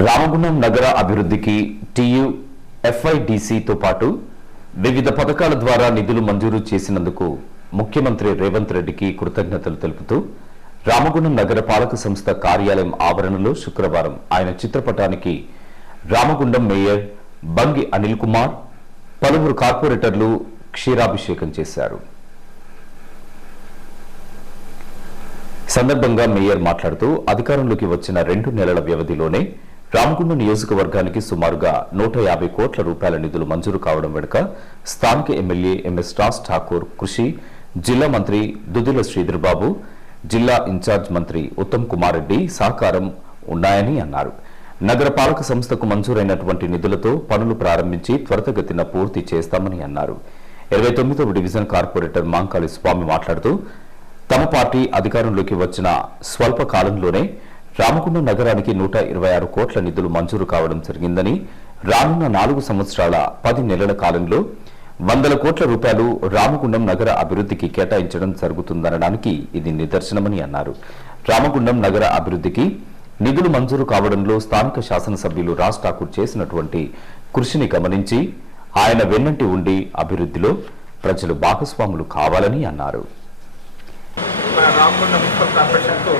రామగుండం నగర అభివృద్ధికి టియు ఎఫ్ఐడిసితో పాటు వివిధ పథకాల ద్వారా నిధులు మంజూరు చేసినందుకు ముఖ్యమంత్రి రేవంత్ రెడ్డికి కృతజ్ఞతలు తెలుపుతూ రామగుండం నగర పాలక సంస్థ కార్యాలయం ఆవరణలో శుక్రవారం ఆయన చిత్రపటానికి రామగుండం మేయర్ బంగి అనిల్ కుమార్ పలువురు కార్పొరేటర్లు క్షీరాభిషేకం చేశారు. సందర్భంగా మేయర్ మాట్లాడుతూ అధికారంలోకి వచ్చిన రెండు నెలల వ్యవధిలోనే రామగుండం నియోజకవర్గానికి సుమారుగా నూట యాభై కోట్ల రూపాయల నిధులు మంజూరు కావడం వెనుక స్థానిక ఎమ్మెల్యే ఎంఎస్ రాజ్ ఠాకూర్ కృషి జిల్లా మంత్రి దుద్దుల శ్రీధర్బాబు జిల్లా ఇన్ఛార్జ్ మంత్రి ఉత్తమ్ కుమార్ రెడ్డి సహకారం ఉన్నాయని అన్నారు. నగరపాలక సంస్థకు మంజూరైనటువంటి నిధులతో పనులు ప్రారంభించి త్వరితగతిన పూర్తి చేస్తామని అన్నారు. ఇరవై తొమ్మిదవ డివిజన్ కార్పొరేటర్ మాంకాళి స్వామి మాట్లాడుతూ తమ పార్టీ అధికారంలోకి వచ్చిన స్వల్ప కాలంలోనే రామగుండం నగరానికి నూట ఇరవై ఆరు కోట్ల నిధులు మంజూరు కావడం జరిగిందని రానున్న నాలుగు సంవత్సరాల పది నెలల కాలంలో వందల కోట్ల రూపాయలు రామగుండం నగర అభివృద్ధికి కేటాయించడం జరుగుతుందనడానికి ఇది నిదర్శనమని అన్నారు. రామగుండం నగర అభివృద్ధికి నిధులు మంజూరు కావడంలో స్థానిక శాసనసభ్యులు రాజ్ ఠాకూర్ చేసినటువంటి కృషిని గమనించి ఆయన వెన్నంటి ఉండి అభివృద్ధిలో ప్రజలు భాగస్వాములు కావాలని అన్నారు. రామగుండ మున్సిపల్ కార్పొరేషన్తో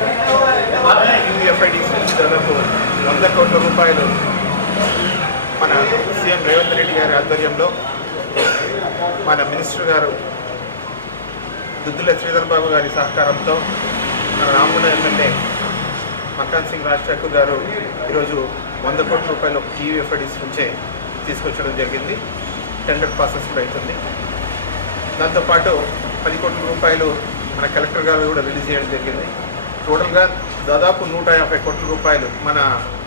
యూఎఫ్ఐడిసి దాదాపు వంద కోట్ల రూపాయలు మన సీఎం రేవంత్ రెడ్డి గారి ఆధ్వర్యంలో మన మినిస్టర్ గారు దుద్దుల శ్రీధర్ బాబు గారి సహకారంతో మన రామగుండ ఎమ్మెల్యే మకాన్ సింగ్ రాజ్ ఠాకూర్ గారు ఈరోజు వంద కోట్ల రూపాయలు యూఎఫ్ఐడిసి నుంచే తీసుకొచ్చడం జరిగింది. టెండర్ ప్రాసెస్ కూడా అవుతుంది. దాంతోపాటు పది కోట్ల రూపాయలు మన కలెక్టర్ గారు కూడా రిలీజ్ చేయడం జరిగింది. టోటల్గా దాదాపు నూట యాభై కోట్ల రూపాయలు మన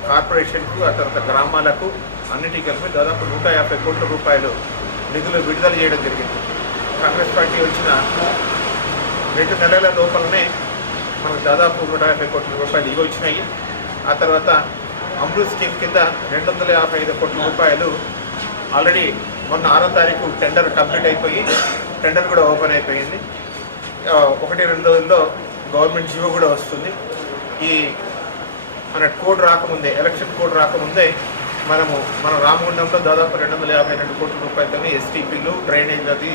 కార్పొరేషన్కు ఆ తర్వాత గ్రామాలకు అన్నిటికీ కలిపి దాదాపు నూట యాభై కోట్ల రూపాయలు నిధులు విడుదల చేయడం జరిగింది. కాంగ్రెస్ పార్టీ వచ్చిన రెండు నెలల లోపలనే మనకు దాదాపు నూట యాభై కోట్ల రూపాయలు ఇవి వచ్చినాయి. ఆ తర్వాత అమృత్ స్కీమ్ కింద రెండు వందల యాభై ఐదు కోట్ల రూపాయలు ఆల్రెడీ మొన్న ఆరో తారీఖు టెండర్ కంప్లీట్ అయిపోయి టెండర్ కూడా ఓపెన్ అయిపోయింది. ఒకటి రెండు రోజుల్లో గవర్నమెంట్ జీవో కూడా వస్తుంది. ఈ మన కోడ్ రాకముందే ఎలక్షన్ కోడ్ రాకముందే మనము మన రామగుండంలో దాదాపు రెండు వందల యాభై రెండు కోట్ల రూపాయలతో ఎస్టీపీలు డ్రైనేజ్ అది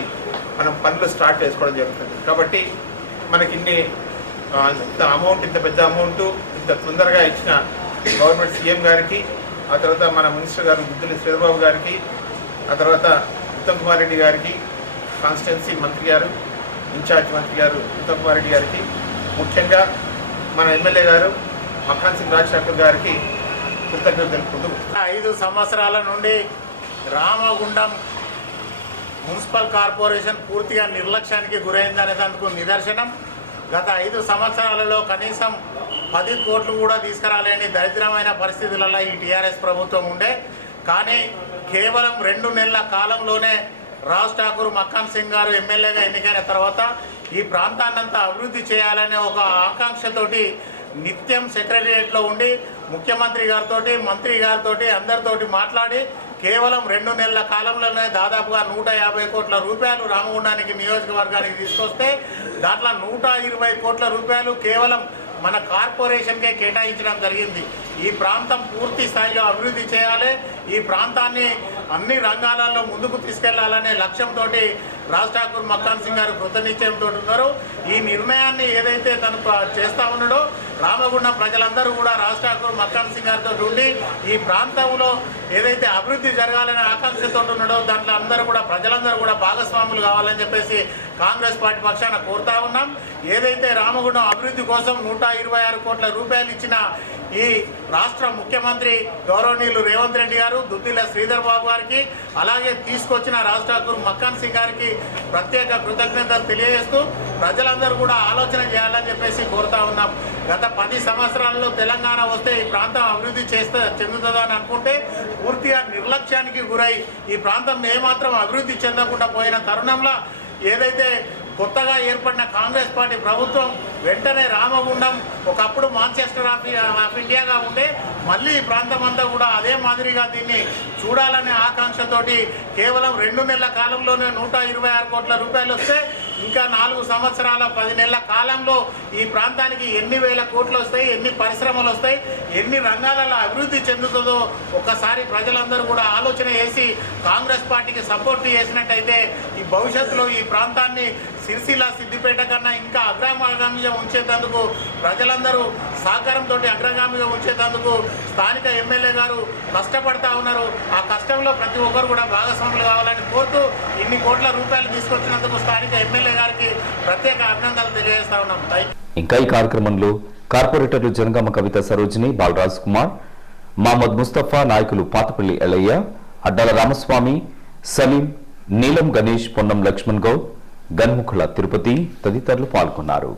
మనం పనులు స్టార్ట్ చేసుకోవడం జరుగుతుంది. కాబట్టి మనకి ఇన్ని ఇంత అమౌంట్ ఇంత పెద్ద అమౌంట్ ఇంత తొందరగా ఇచ్చిన గవర్నమెంట్ సీఎం గారికి ఆ తర్వాత మన మినిస్టర్ గారు బుద్ధుల శ్రీధరబాబు గారికి ఆ తర్వాత ఉత్తమ్ కుమార్ రెడ్డి గారికి కాన్స్టిట్యున్సీ మంత్రి గారు ఇన్ఛార్జ్ మంత్రి గారు ఉత్తమ్ కుమార్ రెడ్డి గారికి ముఖ్యంగా మన ఎమ్మెల్యే గారు మఖాన్ సింగ్ రాజ్ గారికి కృతజ్ఞతలు తెలుపుకుంటూ ఐదు సంవత్సరాల నుండి రామగుండం మున్సిపల్ కార్పొరేషన్ పూర్తిగా నిర్లక్ష్యానికి గురైందనే దానికి నిదర్శనం. గత ఐదు సంవత్సరాలలో కనీసం పది కోట్లు కూడా తీసుకురాలేని దరిద్రమైన పరిస్థితులలో ఈ టీఆర్ఎస్ ప్రభుత్వం ఉండే. కానీ కేవలం రెండు నెలల కాలంలోనే రాజ్ ఠాకూర్ మక్కాన్ సింగ్ గారు ఎమ్మెల్యేగా ఎన్నికైన తర్వాత ఈ ప్రాంతాన్నంతా అభివృద్ధి చేయాలనే ఒక ఆకాంక్షతోటి నిత్యం సెక్రటరియట్లో ఉండి ముఖ్యమంత్రి గారితో మంత్రి గారితో అందరితోటి మాట్లాడి కేవలం రెండు నెలల కాలంలోనే దాదాపుగా నూట యాభై కోట్ల రూపాయలు రామగుండానికి నియోజకవర్గానికి తీసుకొస్తే దాంట్లో నూట ఇరవై కోట్ల రూపాయలు కేవలం మన కార్పొరేషన్కే కేటాయించడం జరిగింది. ఈ ప్రాంతం పూర్తి స్థాయిలో అభివృద్ధి చేయాలి. ఈ ప్రాంతాన్ని అన్ని రంగాలలో ముందుకు తీసుకెళ్ళాలనే లక్ష్యంతో రాజ్ ఠాకూర్ మక్కాన్ సింగ్ గారు కృతనిశ్చయంతో ఉన్నారు. ఈ నిర్ణయాన్ని ఏదైతే తను చేస్తూ చేస్తా ఉన్నాడో రామగుండం ప్రజలందరూ కూడా రాజ్ ఠాకూర్ మక్కాన్ సింగ్ గారితో ఉండి ఈ ప్రాంతంలో ఏదైతే అభివృద్ధి జరగాలనే ఆకాంక్షతో ఉన్నాడో దాంట్లో అందరూ కూడా ప్రజలందరూ కూడా భాగస్వాములు కావాలని చెప్పేసి కాంగ్రెస్ పార్టీ పక్షాన కోరుతా ఉన్నాం. ఏదైతే రామగుండం అభివృద్ధి కోసం నూట ఇరవై ఆరు కోట్ల రూపాయలు ఇచ్చిన ఈ రాష్ట్ర ముఖ్యమంత్రి గౌరవనీయులు రేవంత్ రెడ్డి గారు దుద్దిల శ్రీధర్ బాబు గారికి అలాగే తీసుకొచ్చిన రాజ్ ఠాకూర్ మక్కాన్ సింగ్ గారికి ప్రత్యేక కృతజ్ఞతలు తెలియజేస్తూ ప్రజలందరూ కూడా ఆలోచన చేయాలని చెప్పేసి కోరుతా ఉన్నాం. గత పది సంవత్సరాల్లో తెలంగాణ వస్తే ఈ ప్రాంతం అభివృద్ధి చేస్తే చెందుతుందని అనుకుంటే పూర్తిగా నిర్లక్ష్యానికి గురై ఈ ప్రాంతం ఏమాత్రం అభివృద్ధి చెందకుండా పోయిన తరుణంలో ఏదైతే కొత్తగా ఏర్పడిన కాంగ్రెస్ పార్టీ ప్రభుత్వం వెంటనే రామగుండం ఒకప్పుడు మాంచెస్టర్ ఆఫ్ ఆఫ్ ఇండియాగా ఉండే మళ్ళీ ఈ ప్రాంతం అంతా కూడా అదే మాదిరిగా దీన్ని చూడాలనే ఆకాంక్షతోటి కేవలం రెండు నెలల కాలంలోనే నూట ఇరవై ఆరు కోట్ల రూపాయలు వస్తే ఇంకా నాలుగు సంవత్సరాల పది నెలల కాలంలో ఈ ప్రాంతానికి ఎన్ని వేల కోట్లు వస్తాయి ఎన్ని పరిశ్రమలు వస్తాయి ఎన్ని రంగాలలో అభివృద్ధి చెందుతుందో ఒకసారి ప్రజలందరూ కూడా ఆలోచన చేసి కాంగ్రెస్ పార్టీకి సపోర్ట్ చేసినట్టయితే ఈ భవిష్యత్తులో ఈ ప్రాంతాన్ని సిరిసిల్ల సిద్దిపేట కన్నా ఇంకా అగ్రగామిగా ఉంచేటందుకు ప్రజలందరూ సహకారంతో అగ్రగామిగా ఉంచేటందుకు స్థానిక ఎమ్మెల్యే గారు కష్టపడతా ఉన్నారు. ఆ కష్టంలో ప్రతి ఒక్కరు కూడా భాగస్వాములు కావాలని కోరుతూ ఇన్ని కోట్ల రూపాయలు తీసుకొచ్చినందుకు స్థానిక ఎమ్మెల్యే గారికి ప్రత్యేక అభినందనలు తెలియజేస్తా ఉన్నాం. ఇంకా ఈ కార్యక్రమంలో కార్పొరేటర్లు జనగామ కవిత సరోజిని బాలరాజ్ కుమార్ మహమ్మద్ ముస్తఫా నాయకులు పాతపల్లి ఎల్లయ్య అడ్డాల రామస్వామి సలీం నీలం గణేష్ పొన్నం లక్ష్మణ్ గౌడ్ గన్ముఖుల తిరుపతి తదితరులు పాల్గొన్నారు.